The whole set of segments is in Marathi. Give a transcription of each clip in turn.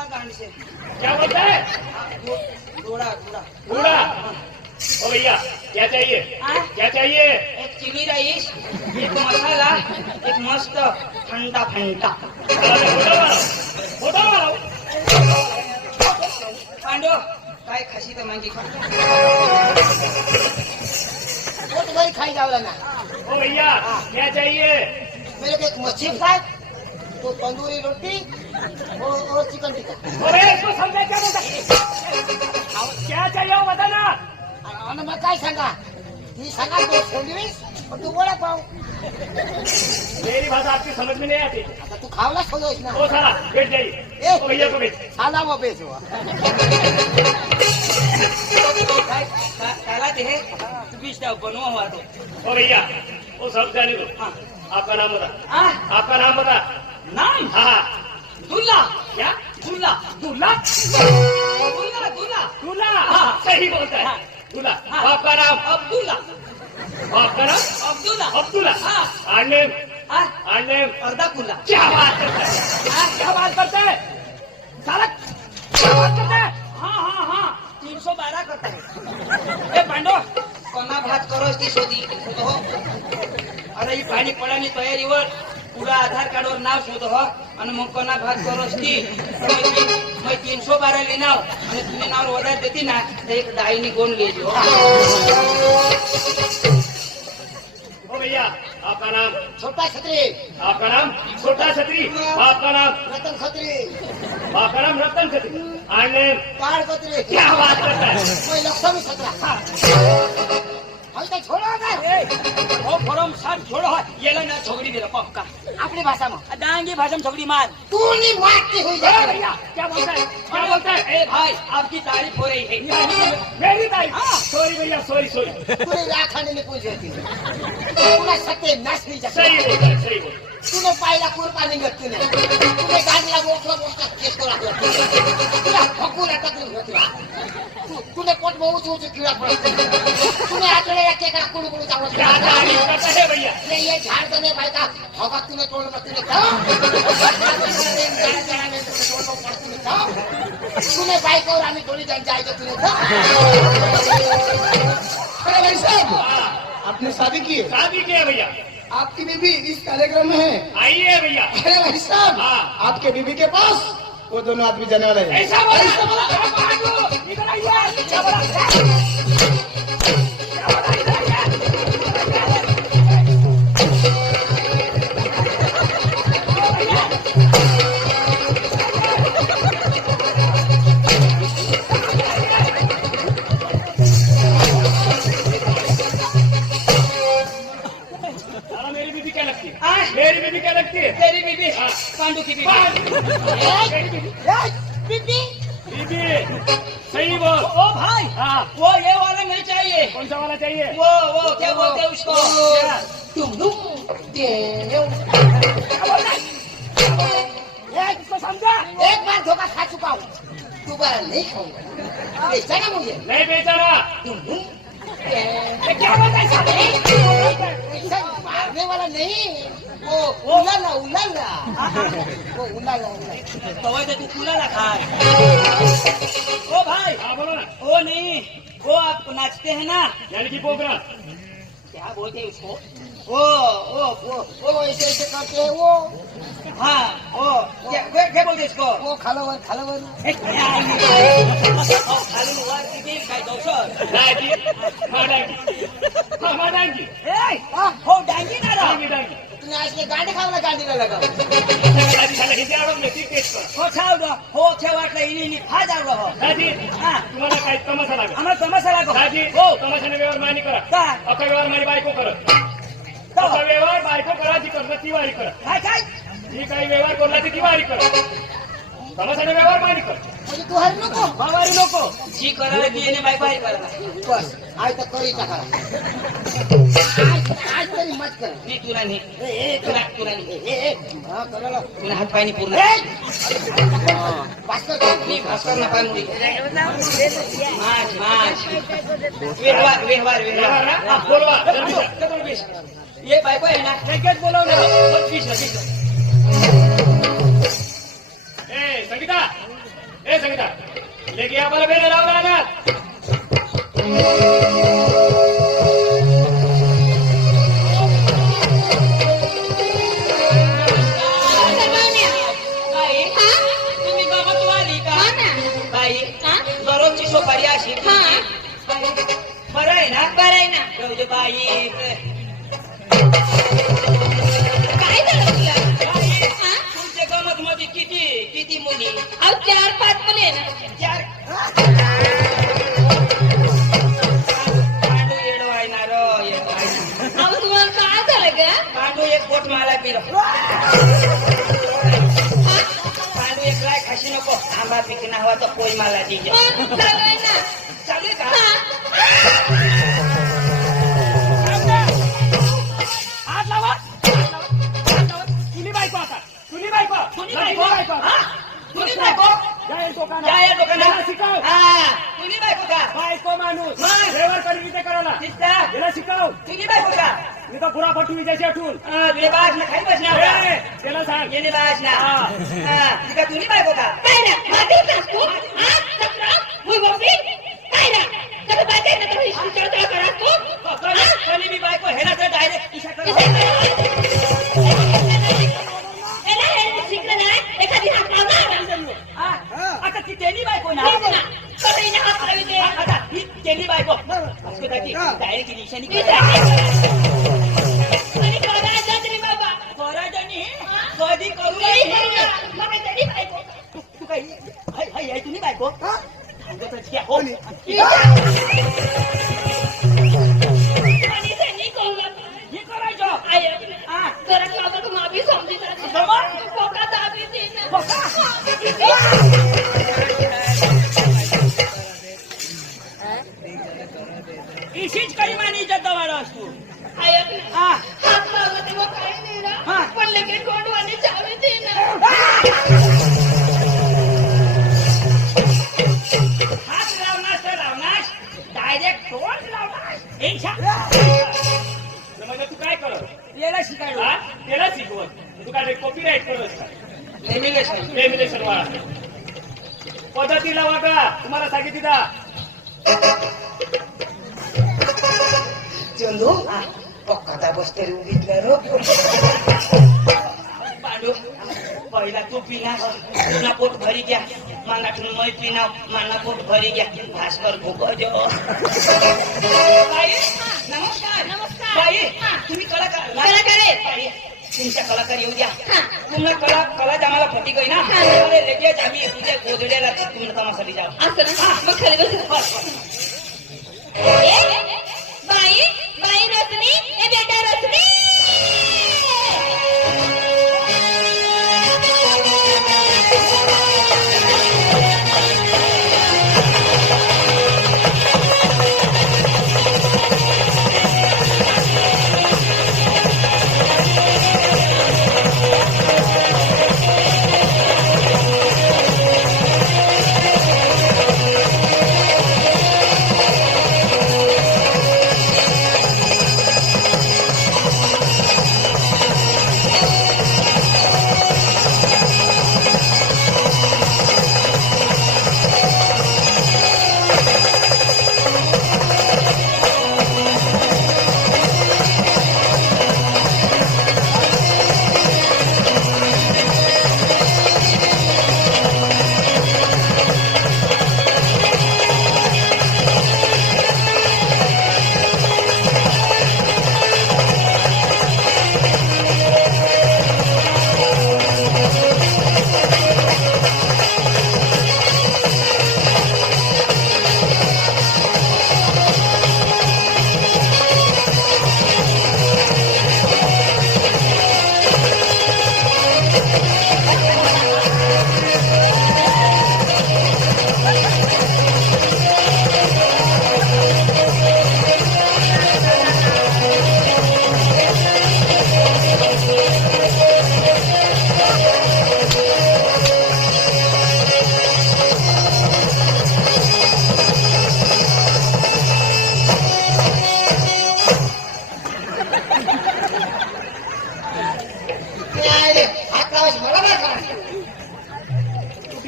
घोड़ा गांड से। क्या बोलता है? घोड़ा घोड़ा घोड़ा। ओ भैया क्या चाहिए? क्या चाहिए? एक चिली राइस, एक मसाला, एक मस्त ठंडा फंटा। पांडो काय खासी तर मांगी खा। वो तो वही खाई जाओ ना। ओ भैया क्या चाहिए? मेरे को एक मच्छी फ्राई, तो तंदूरी रोटी और चिकन टिक्का। अरे इसको समझा क्या बोलता? क्या चाहिए वो बता ना। आणि मग काय सांगा? ही सांगा तो सँडविच और तू वडा पाव। मेरी भाषा आपकी समझ में नहीं आती। आता तू खावला सोलोस ना। ओ साला बैठ जाइए। ओ भैया को बैठ। साला वो बेच हुआ। काय काला ते है तू बीच टाव बनवा हुआ तो। ओ भैया वो सब जाने दो। हाँ आपका नाम बता। आपका नाम बता। नाम? हाँ दुल्ला। क्या? दुल्ला दूल्हा। दुल्ला दुल्ला दूल्हा। हाँ सही बोलता है। दूल्हा। आपका नाम? अब्दुल्ला। आपका नाम? अब्दुल्ला। अब्दुल्ला। हाँ। आनेम हाँ आनेम। अर्धा कुल्ला। क्या बात करता है? क्या बात करता है? साला क्या बात करता है? हाँ हाँ हाँ 312 करता है। ए पांडो कोणा भात करोस ती शोधी शोध हो. अरे ही पाणी पडानी तयारीवर पुरा आधार कार्डवर नाव शोध हो आणि मग कोणा भात करोस ती मैं 312 लेनाव आणि तुम्ही नाव ऑर्डर देती ना तर एक डाईनी गोण ले लो. ओ भैया आपका नाम? छोटा छत्री। आपका नाम? छोटा छत्री। आपका नाम? रतन छत्री। आपका नाम रतन छत्री। आनेम पाड़ छत्री। क्या बात करता है? मैं लक्ष्मी छत्रा। हम तो छोड़ो ना। ओ फॉर्म साथ छोड़ो येला ना छोकरी दिला पक्का अपनी भाषा में। डांगी भाषा में छोकरी मार. तू नहीं मारती हुई जा भैया। क्या बोलता है? क्या बोलता है? ए भाई आपकी तारीफ हो रही है. मेरी तारीफ? सॉरी भैया सॉरी सॉरी। तूने राखाने में पूछ रही थी। तूने सत्य नाश नहीं जाता। सही बोलता है सही बोलता है. तूने पायला कुर्ता नहीं करती ने। तूने गाडीला बोकला केस को लागला. तुला फकुला तकलीफ होती. तूने पोट में ऊंच कीड़ा पड़ता. तूने आतडे या केकड़ा कुडू कुडू क्या चावला. तारीफ करता है भैया? ये झाड़ देने भाई का होगा तूने तोड़ मत तूने था. तूने बाइक और आने थोड़ी जान जाएगा तूने था. अरे भाई साहब आपने शादी की है? शादी किया भैया. आपकी बीबी इस कार्यक्रम में है? आइए भैया. अरे भाई साहब आपके बीबी के पास वो दोनों आदमी जाने वाले हैं. ऐसा बोला? इधर आइए. क्या बोला? मेरी बीबी क्या लगती है? मेरी बीबी क्या लगती है? तेरी बीबी पांडू की बीबी. बीबी बीबी सही बोल. ओ भाई हाँ वो ये वाला नहीं चाहिए. कौन सा वाला चाहिए? वो क्या बोलते हैं उसको? इसको समझा? एक बार धोखा खा चुका हूँ. दोबारा नहीं खाऊंगा. बेचा ना मुझे. नहीं बेचारा. क्या बोलता है? मारने वाला नहीं. वो उलाला उलाला. वो उलाला उलाला. तो वैसे तू कूला ना खाए. ओ भाई हाँ बोलो ना. वो नहीं वो आप नाचते हैं ना यानी कि पोखरा. क्या बोलते हैं उसको? वो ऐसे ऐसे करते हैं वो. हाँ वो क्या बोलते हैं इसको? वो खालावर खालावर. खाली वर किती काय दोसर डांगी. हाँ डांगी. हाँ हाँ डांगी. हो डांगी ना रा डांगी डांगी. तूने आज गाडी खावला गाडीला लगाव. दादी खाला किती आवडत नाही ती टेस्ट कर. हो छाव हो छे वाटलं इनी फाज आवलं हो. दादी हा तुम्हाला काय तमाशा लागेल? आम्हाला तमाशा लागो. दादी हो तमाशाने व्यवहार मानी करा. काय अका व्यवहार मारी बायको करत. अका व्यवहार बायको करायची करत ती वारी करत. काय काय ही काही व्यवहार करला ती वारी करत. तमाशाने व्यवहार मानी कर. म्हणजे तू हर नको. बावारी नको जी करायला ती येणे बाय बाहेर करायला. बस आज तर करी टाका. आज तरी मत कर. मी तुला नाही तुला नाही हा करायला. तुला हात पायनी पूर्ण पास कर. मी भास्कर ना पाय मुडी माच माच व्यवहार व्यवहार व्यवहार व्यवहार ना बोलवा जल्दी. ये बायको आहे ना लगेच बोलवलं. ए संगीता ए संगीता लेके या मला बेल लावला ना बाई तुम्ही बाबा तू आली का बाई दररोजची सोपारी अशी बरं आहे ना जाऊ दे बाई काय झालं तुला तुमच्या गमत मध्ये किती मुली अहो 4-5 मुली आहे ना चार पांडू येडवायणार अहो तुम्हाला काय झालं ग पांडू एक बोट मला पिर पांडू एक राय खाशी नको आंबा पिकी हवा तर पोई मला दीजे पण चालू ना चालेल का हात लावा तुली बायको आता तुली बायको कुणी बायको हा? कुणी बायको जाईल दुकानात. जाईल दुकानात. याला शिकव हा कुणी बायको का बायको माणूस मग? ड्रायव्हर कधी विजय करायला दिसता याला शिकव कुणी बायको का मी तर पुरा पटू विजयची आठवून तुझे बाज ना खाई बसणार ए, त्याला सांग येणे बाज ना हा. तिका तुझी बायको का काय ना माझी सासू आज सतरा होय बापरे काय ना कधी बायको ना तर विचारता करा तू कोणी बी बायको हे ना तर डायरेक्ट इशा कर एला हे शिकलं ना एखादी हात लावणार आता ती तेली बायको ना तेच ना कधी ना हात लावी दे आता ही तेली बायको डायरेक्ट निशाणी मी कर जाते. आणि बघा जात रे बाबा स्वराजानी कधी करू कधी करू ना मग तरी बायको तू काही हाय हाय हाय तुम्ही बायको सांगतच घ्या हो आणि त्यांनी कळलं हे करायचं आय हा करत लावता तू माफी समजी जाते जमा. पोका दाबी दे ना इशीच काही मानी जद्दवाड असतो आय हा हात लावला तेव्हा काही नाही ना हा. पण लगेच गोंडवानी चावी दे ना हात लावणार तर लावणार डायरेक्ट तोंड लावणार म्हणजे तू काय करत याला शिकायला हा? त्याला शिकवत तू काय कॉपीराईट करत का लेमिनेशन लेमिनेशन वाळा पद्धतीला वागा तुम्हाला सांगितली दा चंदू पक्काता बसतरी उगीतलं रो पांडू पहिला तू पिना तुला पोट भरी घ्या मानाठून मै पिना माना पोट भरी घ्या भास्कर भोग जो बाई नमस्कार नमस्कार. बाई तुम्ही कलाकार कलाकार आहे. बाई, तुमच्या कलाकार येऊ द्या हा. तुम्हाला कला जमाला फटी गई ना हा. अरे लगेच आम्ही तुझ्या गोदड्याला तुम्ही कामासाठी जाऊ असं ना मग खाली बस बाई बाई रसनी ए बेटा रसनी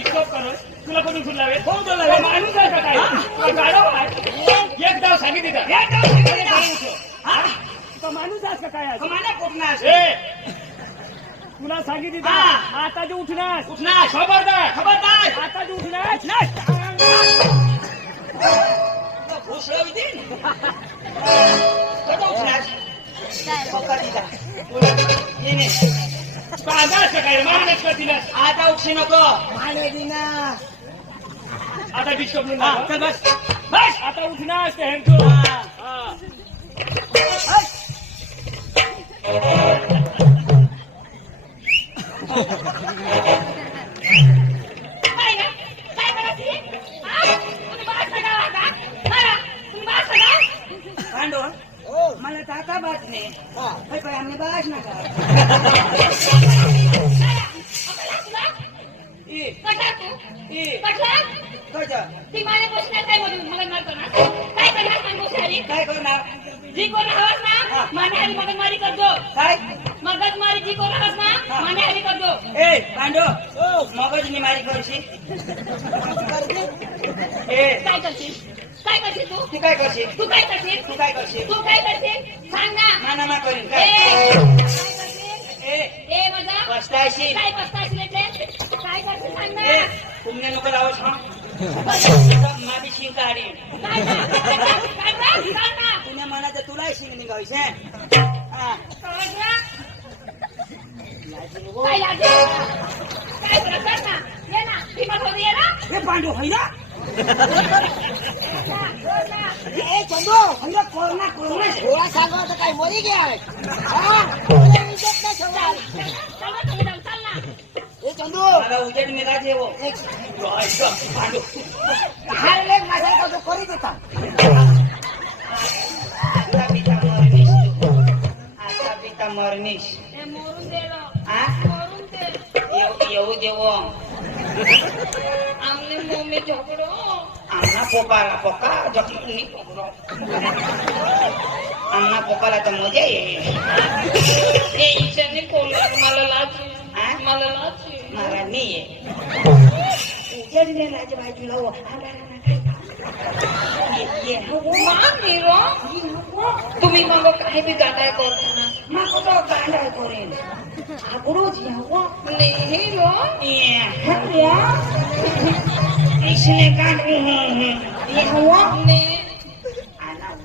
डिस्टर्ब करो तुला कोणी सुद्धा लावेल कोण तुला लावेल? माणूस आहे का काय तुला गाडव आहे एक डाव सांगितली का एक डाव सांगितली का? हा? तो माणूस आहेस का काय आज? कमाने कुठनास? ए तुला सांगितली का हा. आता जे उठणार कुठनास? खबरदार खबरदार! आता जे उठणार भूसळं विधीन? कधी उठनास? पकड इथं. ये ने. कांदाच का काय मारण्यात का तिला आता उठशी नको. आता डिस्टर्ब हा, नाही चल बस. बस आता उठणार ते हेंटो हा. काय ना? काय करायची? हा? तुम्ही बाहेर सगळं आता? मला? तुम्ही बाहेर सगळं? पांडू, मला ताका बात नाही. होय, पण आम्ही बास नका. ई, कसा तू? ई, कसा? कसं? ती माझ्या बसण्यात काय बोलू मला मारतो ना काय करणार सांगू सारी काय करणार? जी कोण हवस ना मानहारी मगजमारी करतो काय? मगजमारी जी कोण हवस ना मानहारी करतो ए, पांडू, मगजनी मारी करशी? ए, काय करशील काय करशील तू तू काय करशील? तू काय करशील तू काय करशील? तू काय करशील सांग ना मानामा करीन ए, काय? काय करशील ए, ए माझा पस्तायशी. काय पस्ताशील म्हणजे काय करशील सांग ए, ना तुमने नको लावस हा? माबी शिंग काढी. काय ना? काय ना? सांग ना तुझ्या मनाचं तुलाही शिंग निघावीस, हे? हा. काय ना? काय लाजे? काय बरं सांग ना ये ना विमान होती ये ना ए, पांडू, हैया? ए चंदू हैया, कोरोना, कोरोना. थोडा सांगा तर काय मरी गे आहे हा? तुला इज्जत नाही ठेवणार. चाल ना ए चंदू मला उजेड मिळायचे हो. पांडू. हार लेख माझ्या का तो करी देता आता बिता मरनीस तू. आता बिता मरनीस. हे मोरून दिलं हा? मोरून दे येऊ देव. आमने मम्मी झोपडो आमना पोकाला जखमी पोकरो. आमना पोकाला तर मजा ये. हे ईशाने कोल्हार मला लाची हा? मला लाची मला मी ये. उजेड मिळायचे बाई तुला हो. ये, मामी रो तुम्ही मग काही बी गाठाय करता मग तो गांडा करेन. आगरोज यावं. नाही रो इसने काट यावं. ने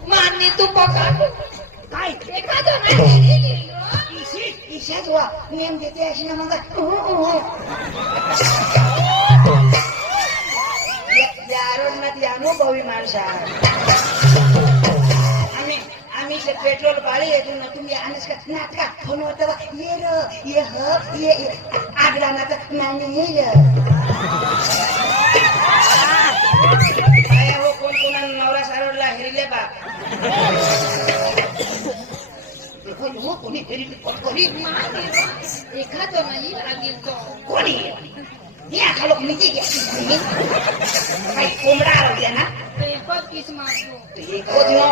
मामी तू पका काय? एखादं नाही ईशाच वा नेम देते अशी ना मग यारोडमध्ये अनुभवी माणसा. आम्ही पेट्रोल पाळी येतो ना तुम्ही आणस का नाटका फोन होता ये र ये ह ये आगला ना तर नाही ये काय हो कोण कोणा नवरा सारोडला हेरले बा हो कोणी हेरले कोणी एखादं नाही लागेल तो कोणी या खालो निघे घ्या काही कोंबडा आरोग्या ना एकच किस मारतो एक होत ना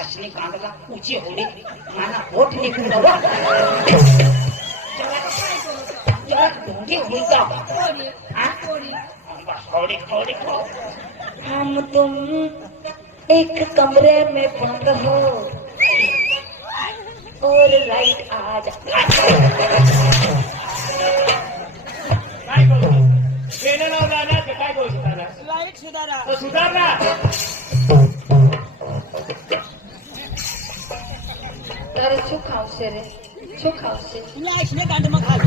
अश्विनी कांदला उची होडी माना होठ निघून जावा जरा ढोंगी होईल का होडी होडी हम तुम एक कमरे में बंद हो और लाइट आ जा काय करू पेन लावला ना तर काय करू सुधारला लाईट सुधारा तो सुधारला तर चुप आवसे रे चुप आवसे तुला ऐकणे कांड मग खाल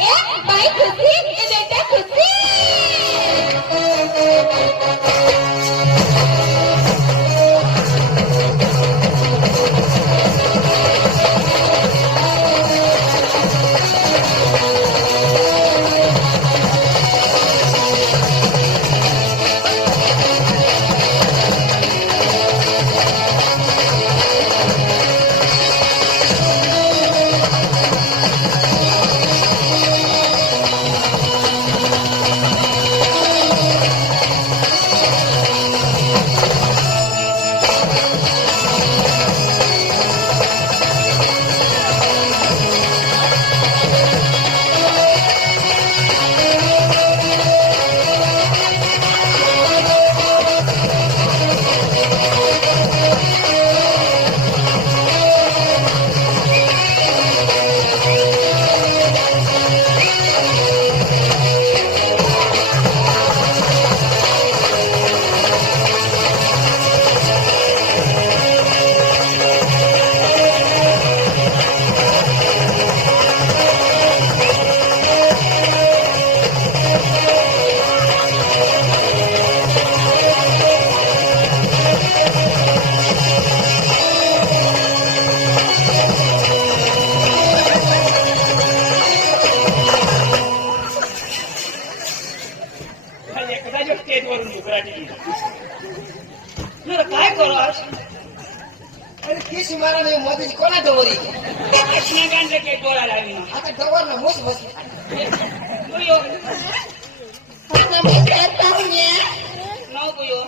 ए बाई खुशी ए बेटा खुशी वरून डुकराची नाही काय करू आज अरे केस मारा नाही मध्ये कोणा डवरी कृष्णा गांधले काही डोळा लावी ना आता डवर ना मोज बसली बुयो नमस्कार पाहुण्या. नाव बुयो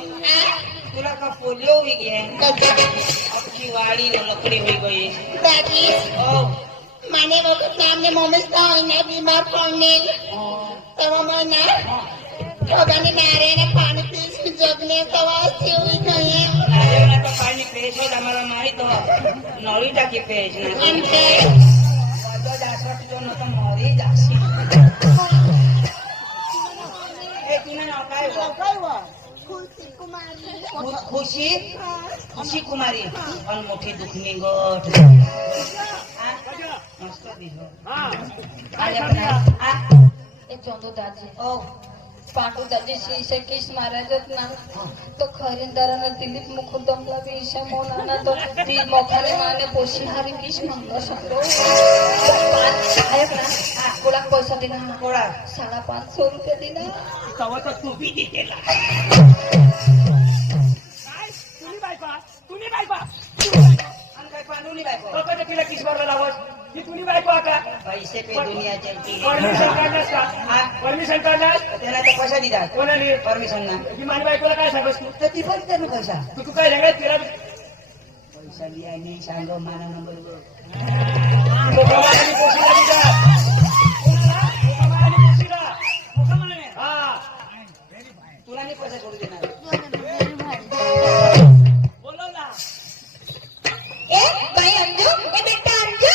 तुला का पोलिओ हुई गे अख्खी वाड़ी न लकड़ी हुई गई दादी ओ મને વખત નામને મોમેસ્તા હોઈને બીમાર પડનેલ તવા મને ખોગાને નારેને પાણી પીસી જગને તવા સેવી ગઈ अरे ना तो पानी पेश हो हमारा माही तो नौरी टाकी पेश ना એમ કે बजो जासर जो न तो मरी जासी ए तूने नाव काय हो ખુશી કુમારી खुशी खुशी कुमारी अनमोठी दुखनी गोठ मस्त दिसो हा आले अपना आ એ ચોંદો દાદી ओ પાટુ દાદી શીશે કિસ महाराजत ना तो खरीदारानं दिलीप मुकुंदमला विषय मोनाना तो ती मोखाने माने पोषणारी किस म्हणलं सगळं ऐक ना कोणाक पैसा दिला ना कोळा 550 रुपये दिला कवा तर तू बी देला तुम्ही बायको आणि काय पांडुली बायको लोकांच्या तिला किस मारला लावस ही तुम्ही बायको आता पैसे पे दुनिया चलती परमिशन काढलास का परमिशन काढलास त्याला तर पैसा दिला कोणाने परमिशन ना ती माझ्या बायकोला काय सांगस तू तर ती पण त्यानं पैसा तू काय सांगाय तिला पैसा लिया नाही सांगो माना नंबर लोकांनी पोशीला दिला लोकांनी पोशीला हा तुला नाही पैसा करू देणार बोलव ना એ ભાઈ અંજુ એ બેટા અંજુ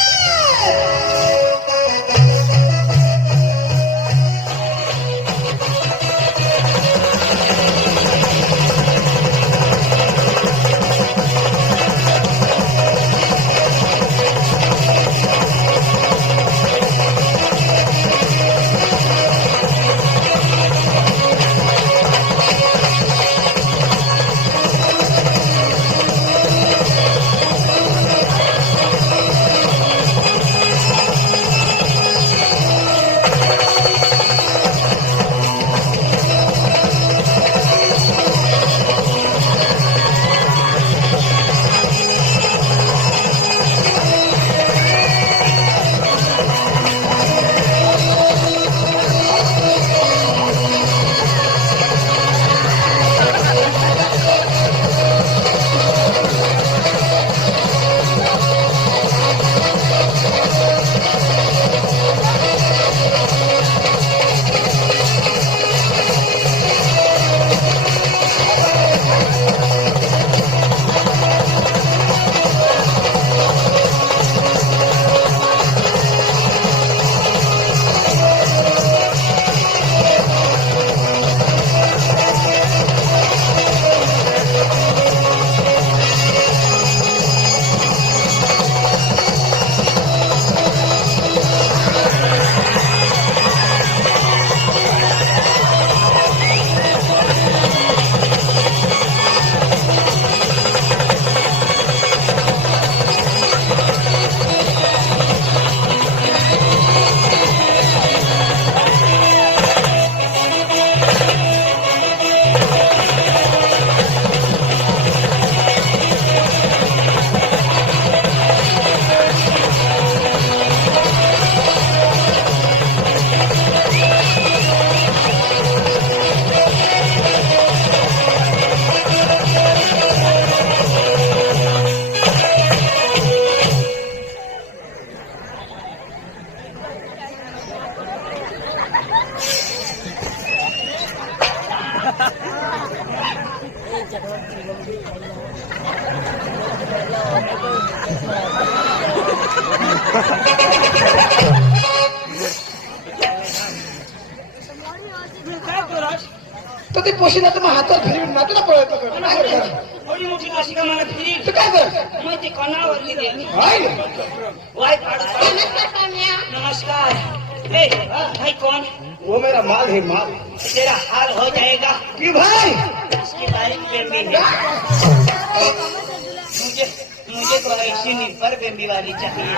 तर ते पोशीला तर मग हातात फिरवीन ना तुला प्रयत्न कर थोडी मोठी काशी का मला फिरी तू काय कर मग ती कणावरली दे हाय वाय पाडू નમસ્કાર પાहुण्या नमस्कार ए भाई कौन वो मेरा माल है माल तेरा हाल हो जाएगा कि भाई इसकी तारीफ बेम्बी है मुझे तो ऐसी निब्बर बेम्बी वाली चाहिए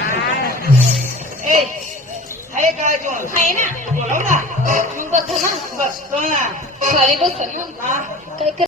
ए है काय जो आहे ना बोलो ना मग बघू ना बस तो ना खाली बस ना हा काय